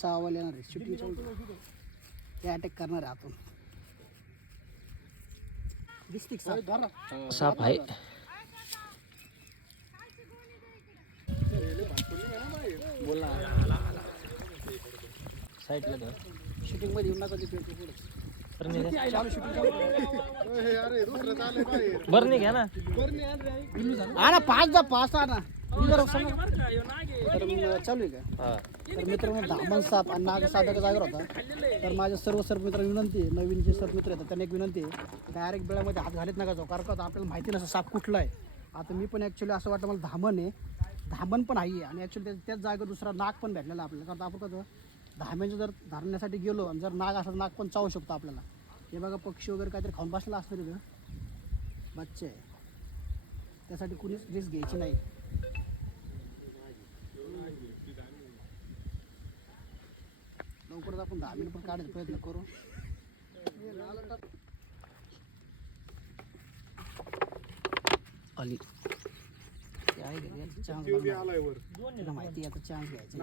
चावल येणार आहे शूटिंग ते अटॅक करणार आहे आतून दिसते साप आहे. साईडला धर. शूटिंग मध्ये येऊन नका बरं घ्या ना. आणा 5 आणा तर चालू आहे का. तर मित्रांनो धामण साप आणि नाग साप एका जागेवर होता. तर माझ्या सर्व मित्रांना विनंती आहे, नवीन जे मित्र येतात त्यांना एक विनंती आहे, डायरेक्ट बेळामध्ये हात घालत नका जाऊ. कारण का आपल्याला माहिती नसतं साप कुठला आहे. आता मी पण ॲक्च्युली असं वाटतं मला धामण आहे, धामण पण आहे आणि ॲक्च्युली त्याच जागेवर दुसरा नाग पण भेटलेला आपल्याला. कारण आपण कसं धाम्याचं जर धरण्यासाठी गेलो आणि जर नाग असं नाग पण चावू शकतो आपल्याला. हे बघा पक्षी वगैरे काहीतरी खाऊन बसला असतं तिथं बच्चे आहे, त्यासाठी कुणीच रिस्क घ्यायची नाही. लवकरच आपण 10 मिनिट पण काढायचा प्रयत्न करू. आली चान्स माहिती आता चान्स घ्यायचा.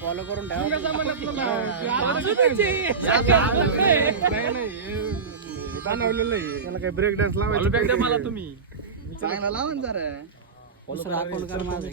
फॉलो करून त्याला काही ब्रेक डान्स लावायचं मला तुम्ही चांगला लावा जरा. अकाउंट करा माझं.